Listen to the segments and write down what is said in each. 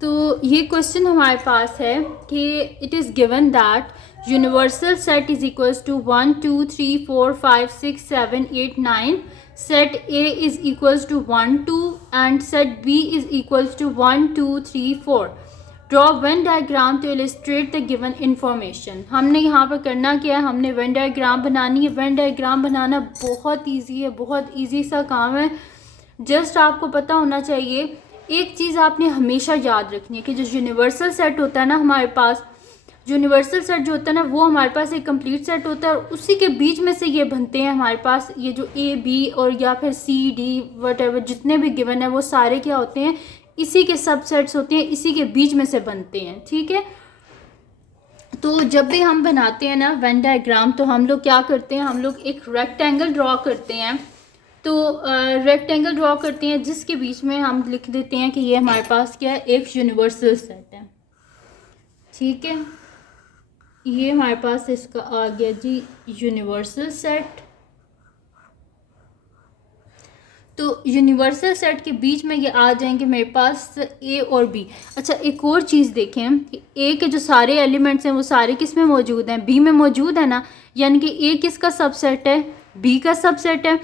तो ये क्वेश्चन हमारे पास है कि it is given that universal set is equals to 1 2 3 4 5 6 7 8 9, set A is equals to 1 2 and set B is equals to 1 2 3 4। Draw Venn diagram to illustrate the given information. हमने यहाँ पर करना क्या है, हमने वेन डायग्राम बनानी है। वेन डायग्राम बनाना बहुत ईजी है, बहुत ईजी सा काम है। जस्ट आपको पता होना चाहिए, एक चीज़ आपने हमेशा याद रखनी है कि जो यूनिवर्सल सेट होता है ना हमारे पास, यूनिवर्सल सेट जो होता है ना वो हमारे पास एक कंप्लीट सेट होता है और उसी के बीच में से ये बनते हैं हमारे पास ये जो ए बी और या फिर सी डी वट जितने भी गिवन है वो सारे क्या होते हैं, इसी के सबसेट्स होते हैं, इसी के बीच में से बनते हैं। ठीक है, तो जब भी हम बनाते हैं ना वेन डायग्राम तो हम लोग क्या करते हैं, हम लोग एक रेक्टेंगल ड्रॉ करते हैं। तो रेक्टेंगल ड्रॉ करते हैं जिसके बीच में हम लिख देते हैं कि ये हमारे पास क्या है, एक यूनिवर्सल सेट है। ठीक है, ये हमारे पास इसका आ गया जी यूनिवर्सल सेट। तो यूनिवर्सल सेट के बीच में ये आ जाएंगे मेरे पास ए और बी। अच्छा, एक और चीज़ देखें कि ए के जो सारे एलिमेंट्स हैं वो सारे किस में मौजूद हैं, बी में मौजूद है ना, यानी कि ए किसका सबसेट है, बी का सबसेट है,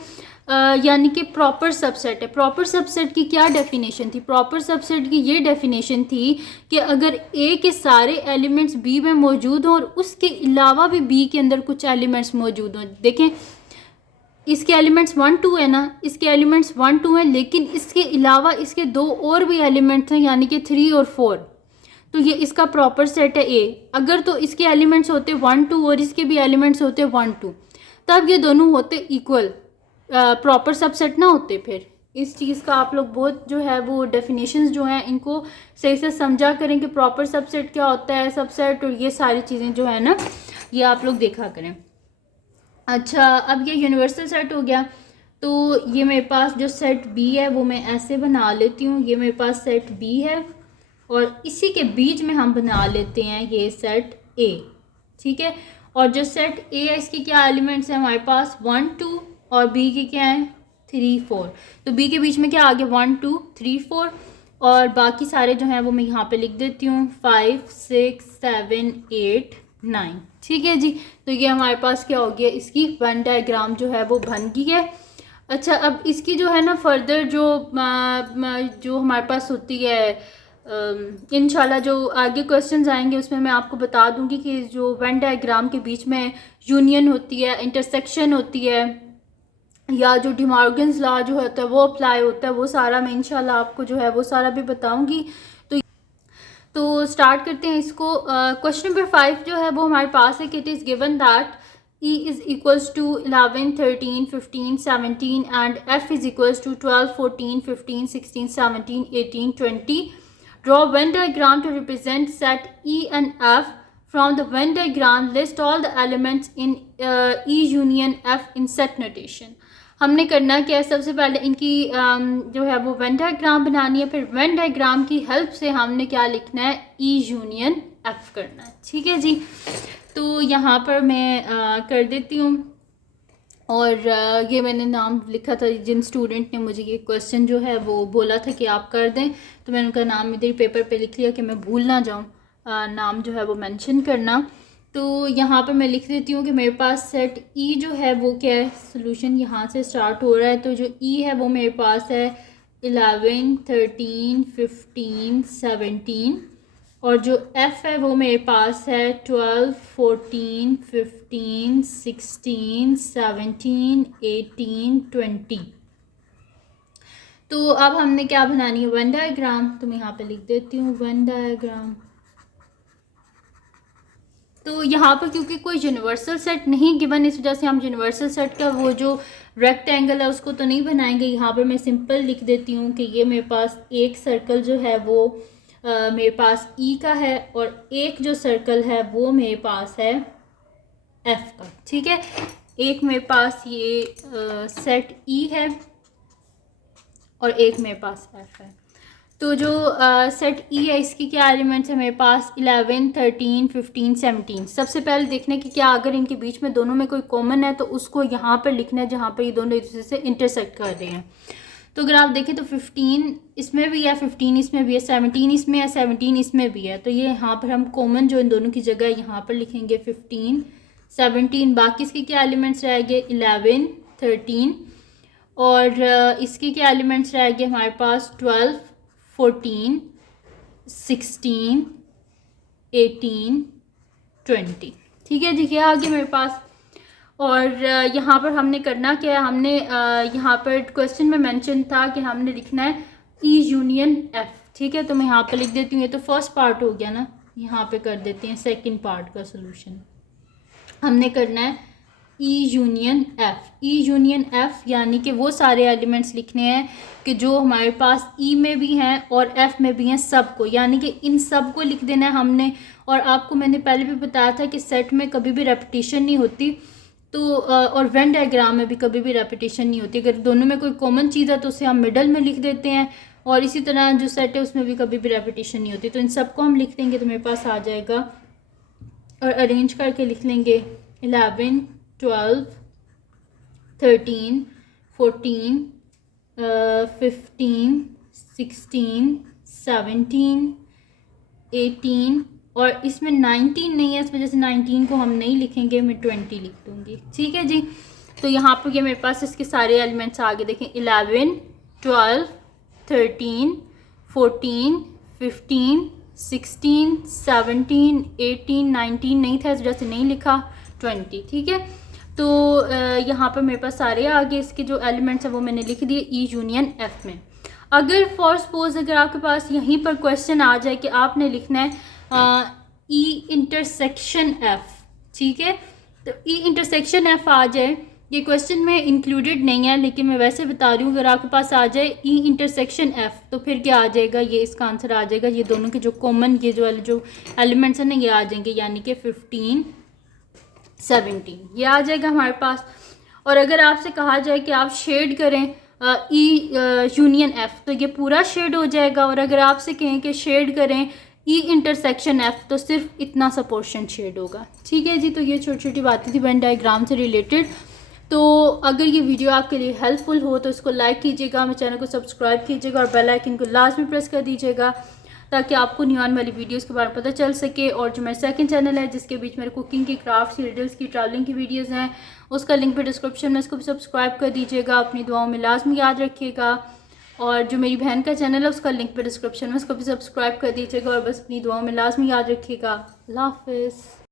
यानी कि प्रॉपर सबसेट है। प्रॉपर सबसेट की क्या डेफिनेशन थी, प्रॉपर सबसेट की ये डेफिनेशन थी कि अगर ए के सारे एलिमेंट्स बी में मौजूद हों और उसके अलावा भी बी के अंदर कुछ एलिमेंट्स मौजूद हों। देखें, इसके एलिमेंट्स 1 2 है ना, इसके एलिमेंट्स 1 2 हैं, लेकिन इसके अलावा इसके दो और भी एलिमेंट्स हैं यानी कि 3 और 4, तो ये इसका प्रॉपर सेट है ए। अगर तो इसके एलिमेंट्स होते 1 2 और इसके भी एलिमेंट्स होते 1 2, तब ये दोनों होते इक्वल, प्रॉपर सबसेट ना होते। फिर इस चीज़ का आप लोग बहुत जो है वो डेफिनेशंस जो हैं इनको सही से समझा करें कि प्रॉपर सबसेट क्या होता है, सबसेट और ये सारी चीज़ें जो है ना ये आप लोग देखा करें। अच्छा, अब ये यूनिवर्सल सेट हो गया। तो ये मेरे पास जो सेट बी है वो मैं ऐसे बना लेती हूँ, ये मेरे पास सेट बी है और इसी के बीच में हम बना लेते हैं ये सेट ए। ठीक है, और जो सेट ए है इसके क्या एलिमेंट्स हैं हमारे पास 1 2 और बी के क्या हैं 3 4। तो बी के बीच में क्या आ गया 1 2 3 4 और बाकी सारे जो हैं वो मैं यहाँ पे लिख देती हूँ 5 6 7 8 9। ठीक है जी, तो ये हमारे पास क्या हो गया, इसकी वेन डायग्राम जो है वो बन गई है। अच्छा, अब इसकी जो है ना फर्दर जो हमारे पास होती है इंशाल्लाह जो आगे क्वेश्चंस आएंगे उसमें मैं आपको बता दूंगी कि जो वेन डायग्राम के बीच में यूनियन होती है, इंटरसेक्शन होती है, या जो डिमॉर्गन्स लॉ जो होता है वो अप्लाई होता है, वो सारा मैं इंशाल्लाह आपको जो है वो सारा भी बताऊंगी। तो स्टार्ट करते हैं इसको। क्वेश्चन नंबर 5 जो है वो हमारे पास है कि it is given that E is equals to 11 13 15 17 and F is equals to 12 14 15 16 17 18 20. Draw Venn diagram to represent set E and F. From the Venn diagram, list all the elements in E union F in set notation. हमने करना क्या है, सबसे पहले इनकी जो है वो वेन डायग्राम बनानी है, फिर वेन डायग्राम की हेल्प से हमने क्या लिखना है, ई यूनियन एफ करना है। ठीक है जी, तो यहाँ पर मैं कर देती हूँ और ये मैंने नाम लिखा था, जिन स्टूडेंट ने मुझे ये क्वेश्चन जो है वो बोला था कि आप कर दें, तो मैंने उनका नाम इधर पेपर पे लिख लिया कि मैं भूल ना जाऊँ नाम जो है वो मेंशन करना। तो यहाँ पर मैं लिख देती हूँ कि मेरे पास सेट ई जो है वो क्या है, सोल्यूशन यहाँ से स्टार्ट हो रहा है। तो जो ई है वो मेरे पास है 11 13 15 17 और जो एफ़ है वो मेरे पास है 12 14 15 16 17 18 20। तो अब हमने क्या बनानी है, वेन डायग्राम। तो मैं यहाँ पे लिख देती हूँ वेन डायग्राम। तो यहाँ पर क्योंकि कोई यूनिवर्सल सेट नहीं गिवन, इस वजह से हम यूनिवर्सल सेट का वो जो रेक्टेंगल है उसको तो नहीं बनाएंगे। यहाँ पर मैं सिंपल लिख देती हूँ कि ये मेरे पास एक सर्कल जो है वो मेरे पास ई का है और एक जो सर्कल है वो मेरे पास है एफ का। ठीक है, एक मेरे पास ये सेट ई है और एक मेरे पास एफ है। तो जो सेट ई है इसकी क्या एलिमेंट्स है मेरे पास 11 13 15 17। सबसे पहले देखने कि क्या अगर इनके बीच में दोनों में कोई कॉमन है तो उसको यहाँ पर लिखना है जहाँ पर ये दोनों एक दूसरे से इंटरसेक्ट कर रहे हैं। तो अगर आप देखें तो 15 इसमें भी है, 15 इसमें भी है, 17 इसमें है, 17 इसमें भी है। तो ये यहाँ पर हम कॉमन जो इन दोनों की जगह है यहाँ पर लिखेंगे 15 17। बाकी इसके क्या एलिमेंट्स रह गए 11 13, और इसके क्या एलिमेंट्स रह गए हमारे पास 12 14 16 18 20। ठीक है जी, क्या आ गया मेरे पास। और यहाँ पर हमने करना क्या है, हमने यहाँ पर क्वेश्चन में मेंशन था कि हमने लिखना है ई यूनियन एफ। ठीक है, तो मैं यहाँ पर लिख देती हूँ, ये तो फर्स्ट पार्ट हो गया ना, यहाँ पे कर देते हैं सेकंड पार्ट का सोल्यूशन। हमने करना है E union F. E union F यानी कि वो सारे एलिमेंट्स लिखने हैं कि जो हमारे पास ई में भी हैं और एफ में भी हैं, सबको, यानी कि इन सब को लिख देना है हमने। और आपको मैंने पहले भी बताया था कि सेट में कभी भी रेपिटेशन नहीं होती, तो और वेन डायग्राम में भी कभी भी रेपिटेशन नहीं होती। अगर दोनों में कोई कॉमन चीज़ है तो उसे हम मिडल में लिख देते हैं, और इसी तरह जो सेट है उसमें भी कभी भी रेपिटेशन नहीं होती। तो इन सबको हम लिख देंगे तो मेरे पास आ जाएगा, और अरेंज करके लिख लेंगे 11 12 13 14 15 16 17 18, और इसमें 19 नहीं है, इस वजह से 19 को हम नहीं लिखेंगे, मैं 20 लिख दूँगी। ठीक है जी, तो यहाँ पर ये मेरे पास इसके सारे एलिमेंट्स आगे देखें 11 12 13 14 15 16 17 18 19 नहीं था, इस वजह से नहीं लिखा, 20। ठीक है, तो यहाँ पर मेरे पास सारे आगे इसके जो एलिमेंट्स हैं वो मैंने लिख दिए ई यूनियन एफ में। अगर फॉर सपोज अगर आपके पास यहीं पर क्वेश्चन आ जाए कि आपने लिखना है ई इंटरसेक्शन एफ, ठीक है, तो ई इंटरसेक्शन एफ आ जाए, ये क्वेश्चन में इंक्लूडेड नहीं है लेकिन मैं वैसे बता रही हूँ, अगर आपके पास आ जाए ई इंटरसेक्शन एफ तो फिर क्या आ जाएगा, ये इसका आंसर आ जाएगा, ये दोनों के जो कॉमन ये जो एलिमेंट्स हैं ना ये आ जाएंगे, यानी कि 15 17 ये आ जाएगा हमारे पास। और अगर आपसे कहा जाए कि आप शेड करें ई यूनियन एफ तो ये पूरा शेड हो जाएगा, और अगर आपसे कहें कि शेड करें ई इंटरसेक्शन एफ तो सिर्फ इतना सा पोर्शन शेड होगा। ठीक है जी, तो ये छोटी छोटी बातें थी वेन डायग्राम से रिलेटेड। तो अगर ये वीडियो आपके लिए हेल्पफुल हो तो इसको लाइक कीजिएगा, मेरे चैनल को सब्सक्राइब कीजिएगा और बेल आइकन को लाजमी प्रेस कर दीजिएगा ताकि आपको न्यू आने वाली वीडियोस के बारे में पता चल सके। और जो मेरा सेकंड चैनल है जिसके बीच मेरे कुकिंग की, क्राफ्ट्स की, रिडल्स की, ट्रैवलिंग की वीडियोस हैं, उसका लिंक भी डिस्क्रिप्शन में, इसको भी सब्सक्राइब कर दीजिएगा। अपनी दुआओं में लाजमी याद रखिएगा। और जो मेरी बहन का चैनल है उसका लिंक भी डिस्क्रिप्शन में, उसको भी सब्सक्राइब कर दीजिएगा। और बस अपनी दुआओं में लाजमी याद रखिएगा। अल्लाह हाफिज़।